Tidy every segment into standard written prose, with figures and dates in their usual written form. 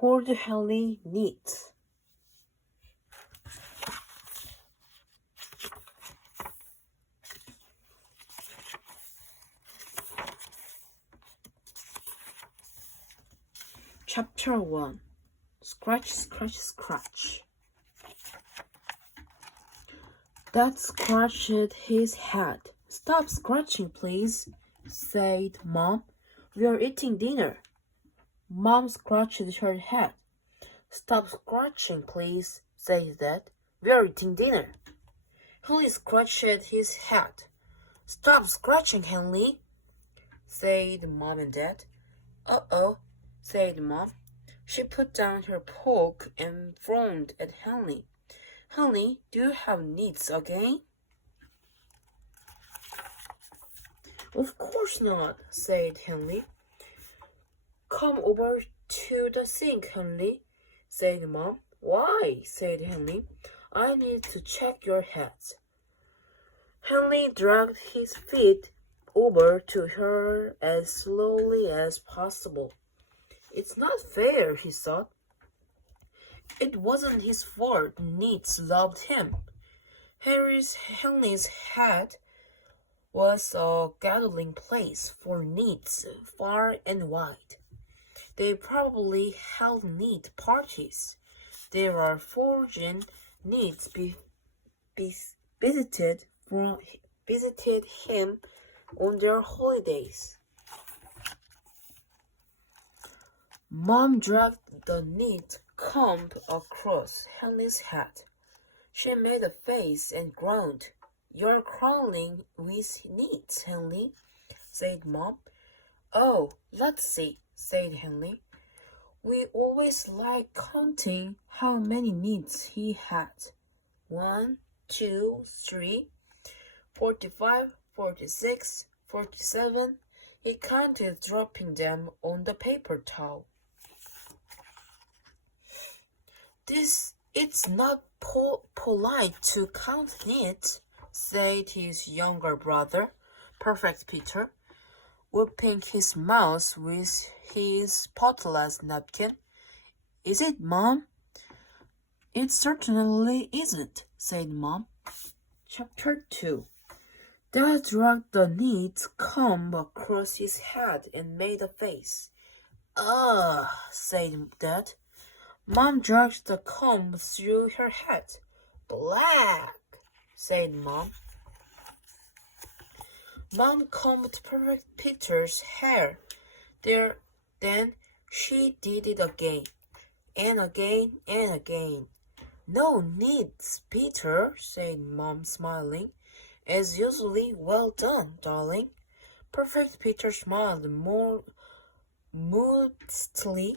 Horrid Henley Nits. Chapter 1. Scratch, scratch, scratch. Dad scratched his head. Stop scratching, please, said Mom. We are eating dinner. Mom scratched her head. Stop scratching, please, said Dad. We are eating dinner. Henley scratched his head. Stop scratching, Henley, said Mom and Dad. Uh-oh, said Mom. She put down her poke and frowned at Henley. Henley, do you have needs again? Of course not, said Henley. Come over to the sink, Henley, said Mom. Why? Said Henley. I need to check your heads. Henley dragged his feet over to her as slowly as possible. It's not fair, he thought. It wasn't his fault Nits loved him. Henley's head was a gathering place for Nits far and wide. They probably held Nit parties. There are foreign Nits visited him on their holidays. Mom dragged the knit comb across Henley's head. She made a face and groaned. You're crawling with knits, Henley, said Mom. Oh, let's see, said Henley. We always liked counting how many knits he had. 1, 2, 3, 45, 46, 47. He counted, dropping them on the paper towel. It's not polite to count knits, said his younger brother, Perfect Peter, wiping his mouth with his spotless napkin. Is it, Mom? It certainly isn't, said Mom. Chapter 2. Dad dragged the knit comb across his head and made a face. Ugh, said Dad. Mom dragged the comb through her head. Black, said Mom. Mom combed Perfect Peter's hair. Then she did it again, and again, and again. No needs, Peter, said Mom, smiling. As usually, well done, darling. Perfect Peter smiled more modestly.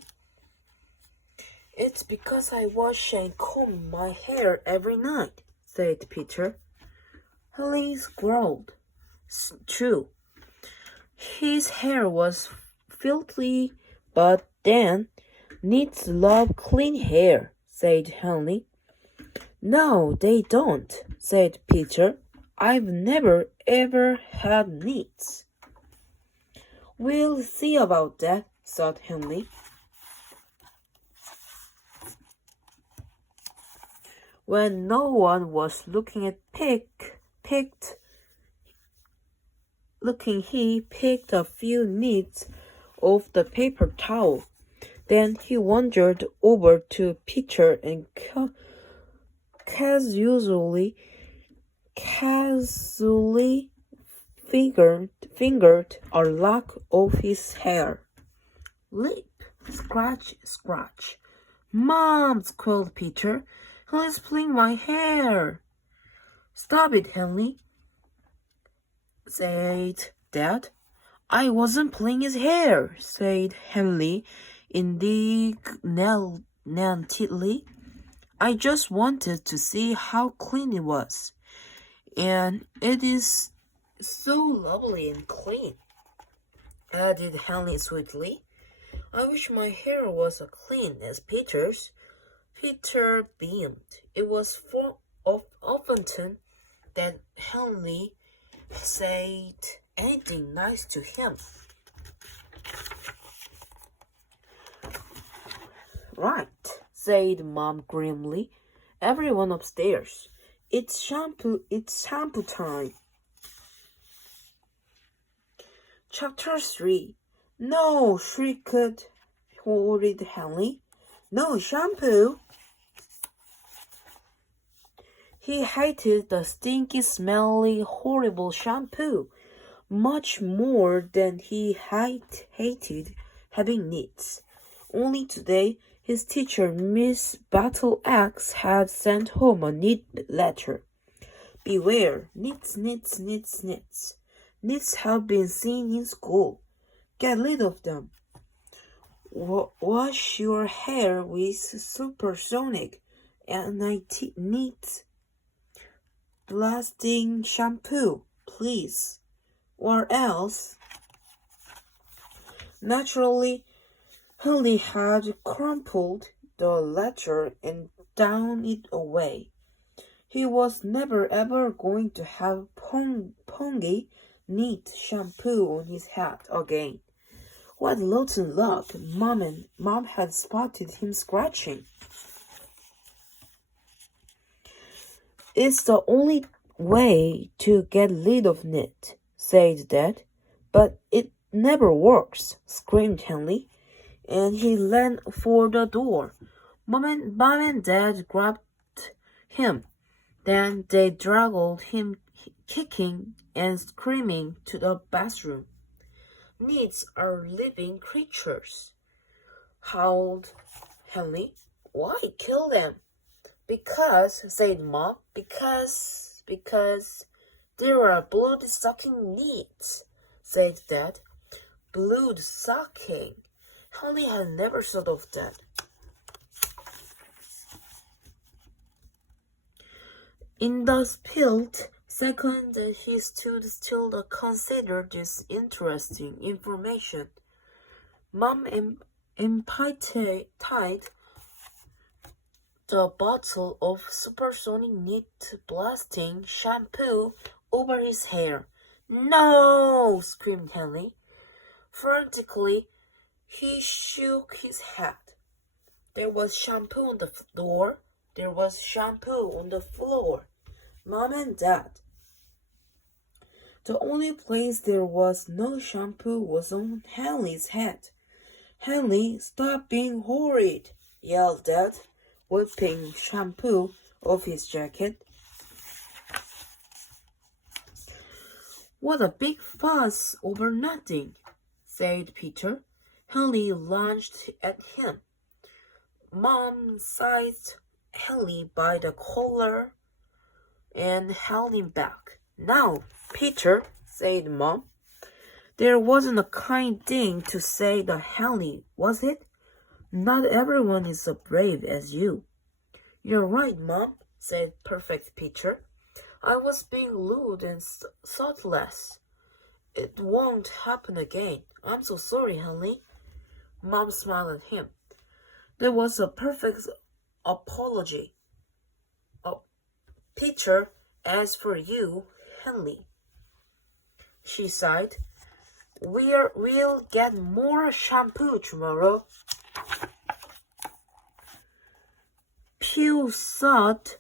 It's because I wash and comb my hair every night, said Peter. Henley growled. True. His hair was filthy, but then Nits love clean hair, said Henley. No, they don't, said Peter. I've never ever had Nits. We'll see about that, thought Henley. When no one was looking, he picked a few nits off the paper towel. Then he wandered over to Peter and casually fingered a lock of his hair. Lip, scratch, scratch. Mom, squealed Peter. Henley's pulling my hair. Stop it, Henley, said Dad. I wasn't pulling his hair, said Henley indignantly. I just wanted to see how clean it was. And it is so lovely and clean, added Henley sweetly. I wish my hair was as clean as Peter's. Peter beamed. It was often that Henley said anything nice to him. Right, said Mom grimly. Everyone upstairs. It's shampoo time. Chapter 3. No, shrieked Horrid Henley. No shampoo. He hated the stinky, smelly, horrible shampoo much more than he hated having nits. Only today, his teacher, Miss Battleaxe, had sent home a neat letter. Beware, nits, nits, nits, nits. Nits have been seen in school. Get rid of them. Wash your hair with supersonic and neat blasting shampoo, please. Or else. Naturally, Henley had crumpled the letter and thrown it away. He was never ever going to have pongy, neat shampoo on his head again. What rotten luck! Mom had spotted him scratching. It's the only way to get rid of it, said Dad. But it never works, screamed Henley, and he ran for the door. Mom and Dad grabbed him. Then they dragged him kicking and screaming to the bathroom. Nits are living creatures, howled Henley. Why kill them? Because, said Mom, because there are blood-sucking nits, said Dad. Blood-sucking? Henley had never thought of that. In the split second he stood still to consider this interesting information, Mom emptied the bottle of supersonic neat blasting shampoo over his hair. No! Screamed Henley. Frantically, he shook his head. There was shampoo on the door. There was shampoo on the floor. Mom and Dad. The only place there was no shampoo was on Henley's head. Henley, stop being horrid, yelled Dad, whipping shampoo off his jacket. What a big fuss over nothing, said Peter. Henley lunged at him. Mom seized Henley by the collar and held him back. Now, Peter, said Mom. There wasn't a kind thing to say to Henley, was it? Not everyone is so brave as you. You're right, Mom, said perfect Peter. I was being rude and thoughtless. It won't happen again. I'm so sorry, Henley. Mom smiled at him. That was a perfect apology. Oh, Peter, as for you, Henley, she sighed, we'll get more shampoo tomorrow. Pew thought,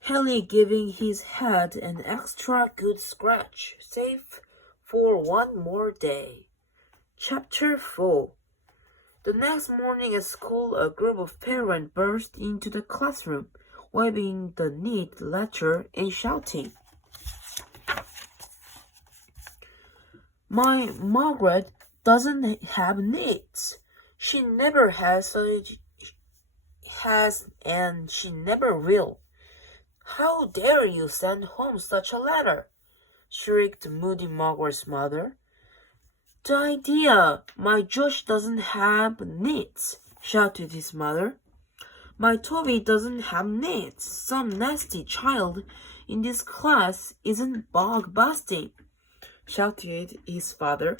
Henley giving his head an extra good scratch, save for one more day. Chapter 4. The next morning at school, a group of parents burst into the classroom, waving the neat letter and shouting, My Margaret doesn't have nits. She never has and she never will. How dare you send home such a letter? Shrieked moody Margaret's mother. The idea! My Josh doesn't have nits, shouted his mother. My Toby doesn't have nits. Some nasty child in this class isn't bug busting, shouted his father.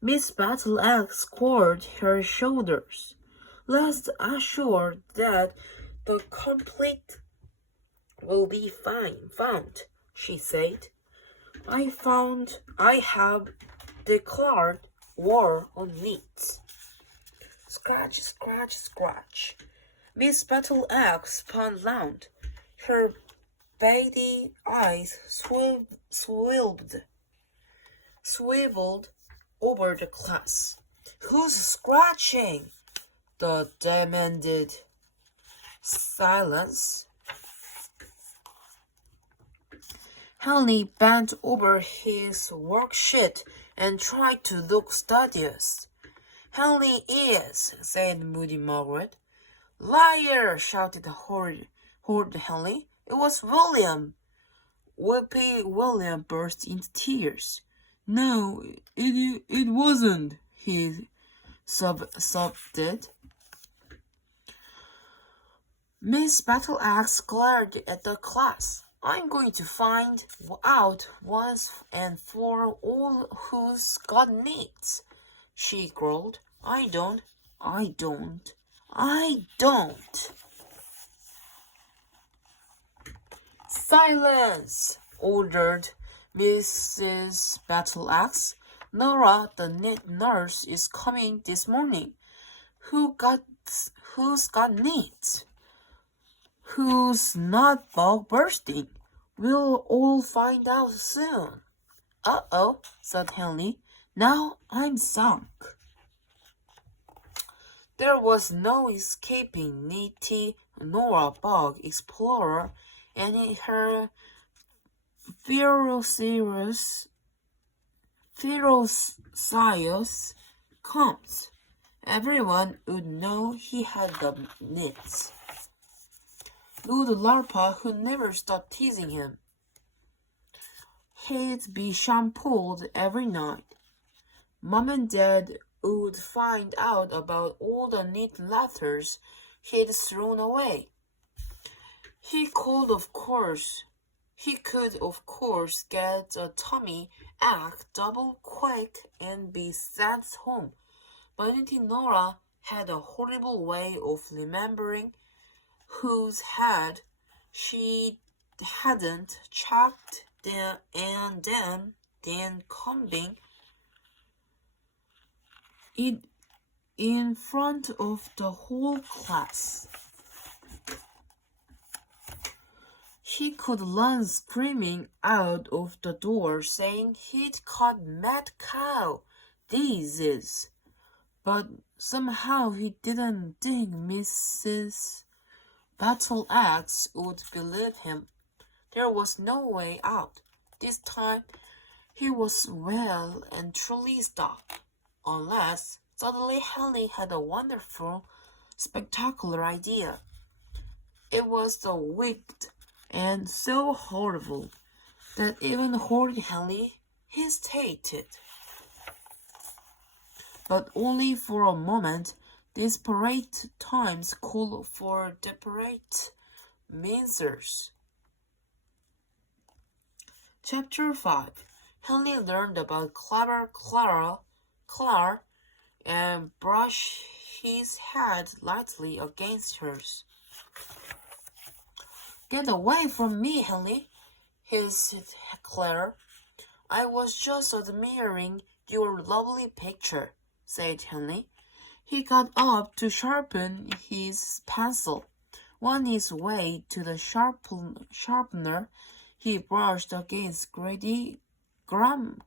Miss Battleaxe squared her shoulders. Rest assured that the complete will be found, she said. I have declared war on nits. scratch, scratch, scratch. Miss Battle Axe spun round. Her beady eyes swiveled over the class. Who's scratching? The demanded. Silence. Henley bent over his worksheet and tried to look studious. Henley is, said moody Margaret. Liar! Shouted Horrid Henley. It was William. Whippy William burst into tears. No, it wasn't, he sobbed. Miss Battleaxe glared at the class. I'm going to find out once and for all who's got Nits, she growled. I don't. Silence, ordered Mrs. Battleaxe. Nora, the knit nurse, is coming this morning. Who's got Nits? Who's not bug bursting? We'll all find out soon. Uh-oh, said Henley. Now I'm sunk. There was no escaping Nitty Nora Bug Explorer and in her ferocious comes. Everyone would know he had the Nits. Lord Larpa, who never stopped teasing him. He'd be shampooed every night. Mom and Dad would find out about all the neat letters he'd thrown away. He could, of course, get a tummy ache double quick and be sent home. But Auntie Nora had a horrible way of remembering whose head she hadn't checked and then combing it in front of the whole class. He could run screaming out of the door saying he'd caught mad cow disease, but somehow he didn't think Mrs. Battleaxe would believe him. There was no way out. This time he was well and truly stuck, unless suddenly Henley had a wonderful, spectacular idea. It was so wicked and so horrible that even Horrid Henley hesitated. But only for a moment. Desperate times call for desperate measures. Chapter 5. Henley learned about clever Clara and brushed his head lightly against hers. Get away from me, Henley, hissed Clara. I was just admiring your lovely picture, said Henley. He got up to sharpen his pencil. On his way to the sharpener, he brushed against Grady Graham.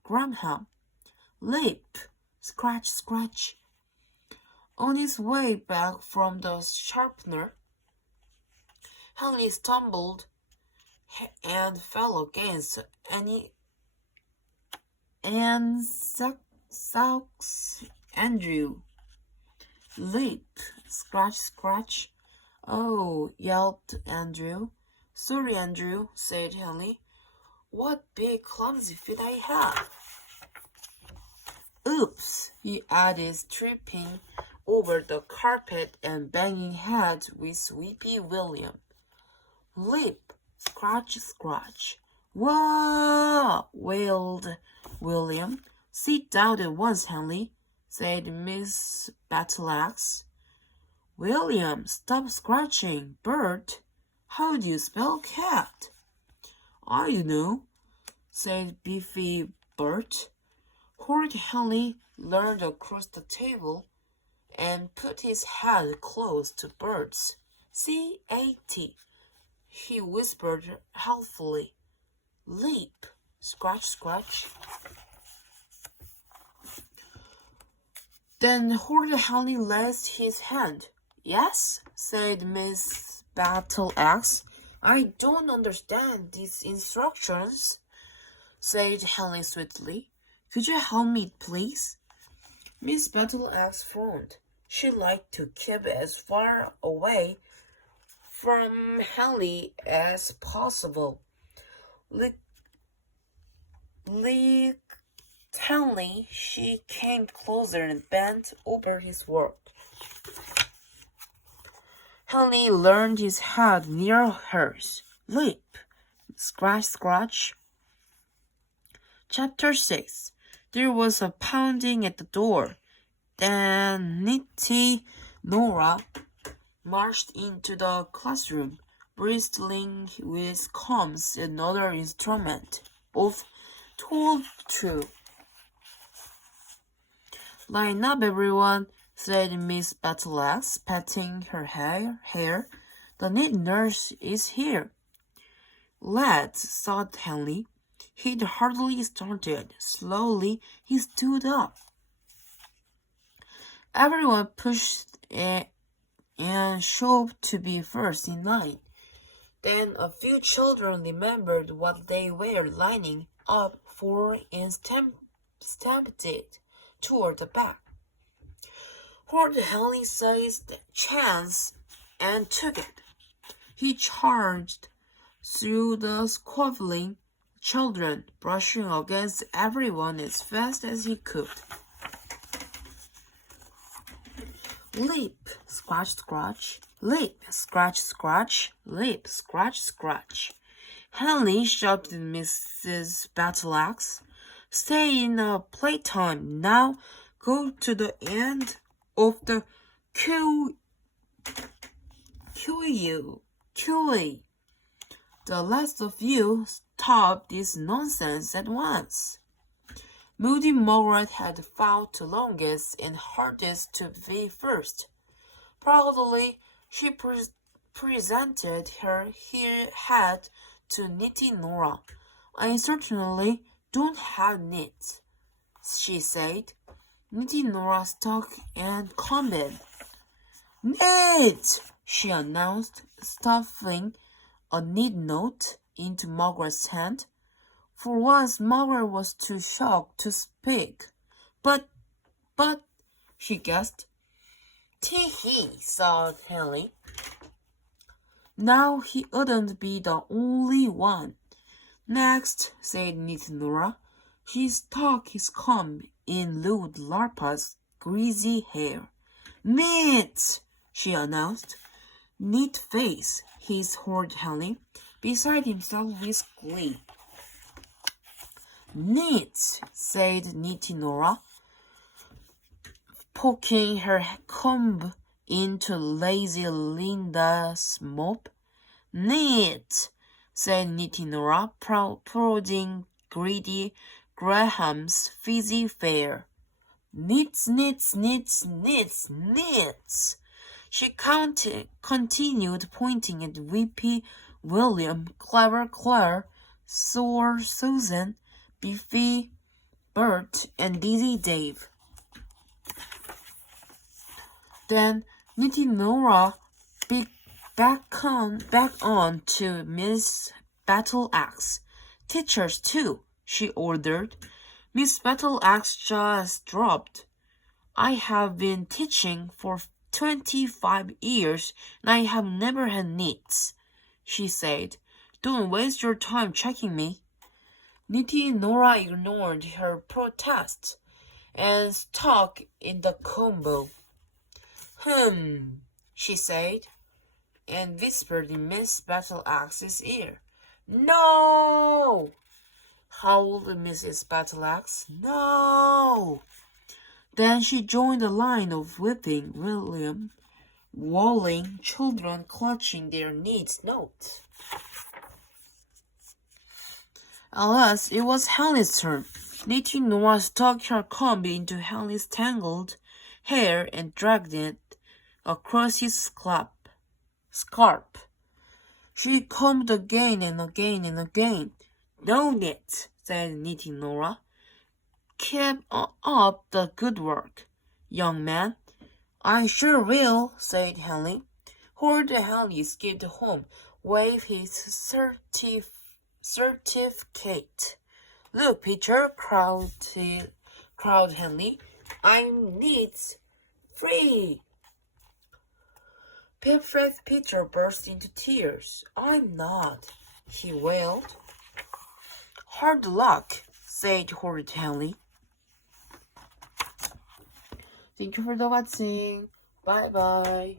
Lip, scratch, scratch. On his way back from the sharpener, Henley stumbled and fell against Andrew. Lip, scratch, scratch. Oh, yelped Andrew. Sorry, Andrew, said Henley. What big clumsy feet I have. Oops, he added, tripping over the carpet and banging heads with Sweepy William. Lip, scratch, scratch. Whoa, wailed William. Sit down at once, Henley, said Miss Battleaxe. William, stop scratching. Bert, how do you spell cat? I don't know, said Beefy Bert. Horrid Henley leaned across the table and put his head close to Bert's. C-A-T, he whispered helpfully. Leap, scratch, scratch. Then Henley raised his hand. Yes, said Miss Battle-Axe. I don't understand these instructions, said Henley sweetly. Could you help me, please? Miss Battle-Axe frowned. She liked to keep as far away from Henley as possible. Reluctantly, she came closer and bent over his work. Henley leaned his head near hers. Leap, scratch, scratch. Chapter 6. There was a pounding at the door. Then Nitty Nora marched into the classroom, bristling with combs and other instruments of tool true. Line up, everyone, said Miss Battle-Axe, patting her hair. The knit nurse is here. Lads, thought Henley. He'd hardly started. Slowly, he stood up. Everyone pushed and shoved to be first in line. Then a few children remembered what they were lining up for and stamped it toward the back. Henley seized the chance and took it. He charged through the squabbling children, brushing against everyone as fast as he could. Leap, scratch, scratch. Leap, scratch, scratch. Leap, scratch, scratch. Henley shouted Mrs. Battle-Axe. Stay in playtime. Now go to the end of the queue. The last of you stop this nonsense at once. Moody Margaret had fought the longest and hardest to be first. Proudly, she presented her hat to Nitty Nora. I certainly don't have knits, she said. Nitty Nora stuck and combed. Knits, she announced, stuffing a knit note into Margaret's hand. For once, Margaret was too shocked to speak. But, she guessed. Tee-hee, thought Henley. Now he wouldn't be the only one. Next, said Nitty Nora, he stuck his comb in Lord Larpa's greasy hair. Knit, she announced. Neat face, hissed Henley, beside himself with glee. Nits, said Nitty Nora, poking her comb into lazy Linda's mop. Knit, said Nitty Nora, prodding greedy Graham's fizzy fare. Knits, knits, knits, knits, knits. She continued pointing at Whippy William, Clever Claire, Sore Susan, Biffy Bert, and Dizzy Dave. Then Nitty Nora back on to Miss Battle-Axe. Teachers too, she ordered. Miss Battle-Axe just dropped. I have been teaching for 25 years and I have never had knits, she said. Don't waste your time checking me. Nitty Nora ignored her protest and stuck in the combo. She said, and whispered in Miss Battle-Axe's ear. No! Howled Mrs. Battle-Axe. No! Then she joined the line of whipping William, wailing children clutching their knits notes. Alas, it was Henley's turn. Nitty Nora stuck her comb into Henley's tangled hair and dragged it across his scarf. She combed again and again and again. "Don't it?" said knitting Nora. "Keep up the good work, young man." "I sure will," said Henley. Horrid Henley skipped home, waved his certificate. "Look, Peter," crowed Henley. "I'm Nits. Free!" Perfect Peter burst into tears. "I'm not," he wailed. "Hard luck," said Horrid Henley. Thank you for the watching. Bye bye.